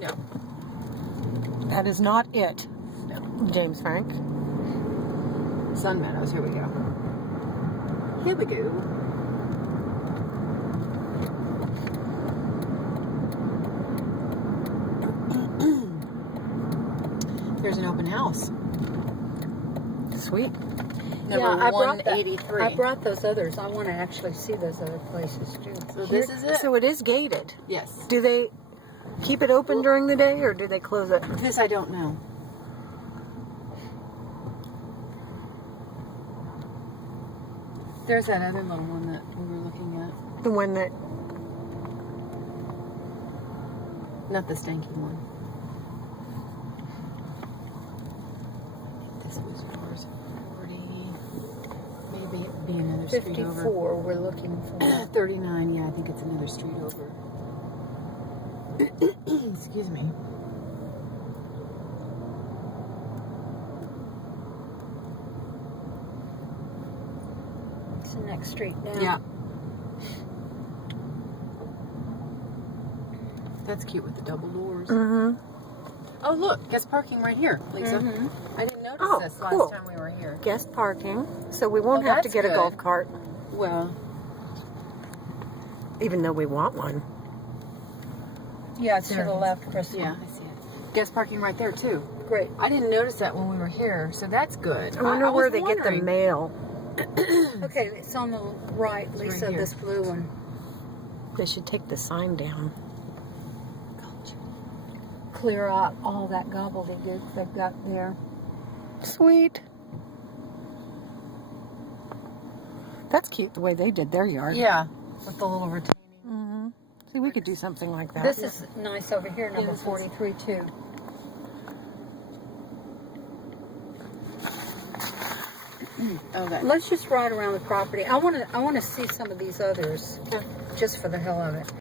No. That is not it, No. James Frank. Sun Meadows. Here we go. Here we go. There's an open house. Sweet. Number I brought 183. I brought those others. I want to actually see those other places too. So this is it? So it is gated. Yes. Do they keep it open during the day or do they close it? This I don't know. There's that other little one that we were looking at. The one that, Not the stanky one. I think this was yours. 40. Maybe it'd be another street over. 54. We're looking for. 39. Yeah, I think it's another street over. Excuse me. It's the next street down. Yeah. That's cute with the double doors. mm-hmm. Oh, look, guest parking right here, Lisa. Mhm. I didn't notice Oh, this cool. last time we were here. Guest parking. So we won't Oh, have to that's get a good. golf cart, Well, even though we want one. Yeah, it's to There the it is. left, Crystal. yeah, I see it. Guest parking right there, too. Great. I didn't notice that when we were here, so that's good. I wonder was where they get the wondering. mail. Okay, it's on the right, It's Lisa. right here. This blue one. They should take the sign down. Clear out all that gobbledygook they've got there. Sweet. That's cute the way they did their yard. Yeah, with the little retaining. Mm-hmm. See, we could do something like that. This is nice over here, number this is- 43 too. Oh, that. Let's just ride around the property. I want to see some of these others, Okay. just for the hell of it.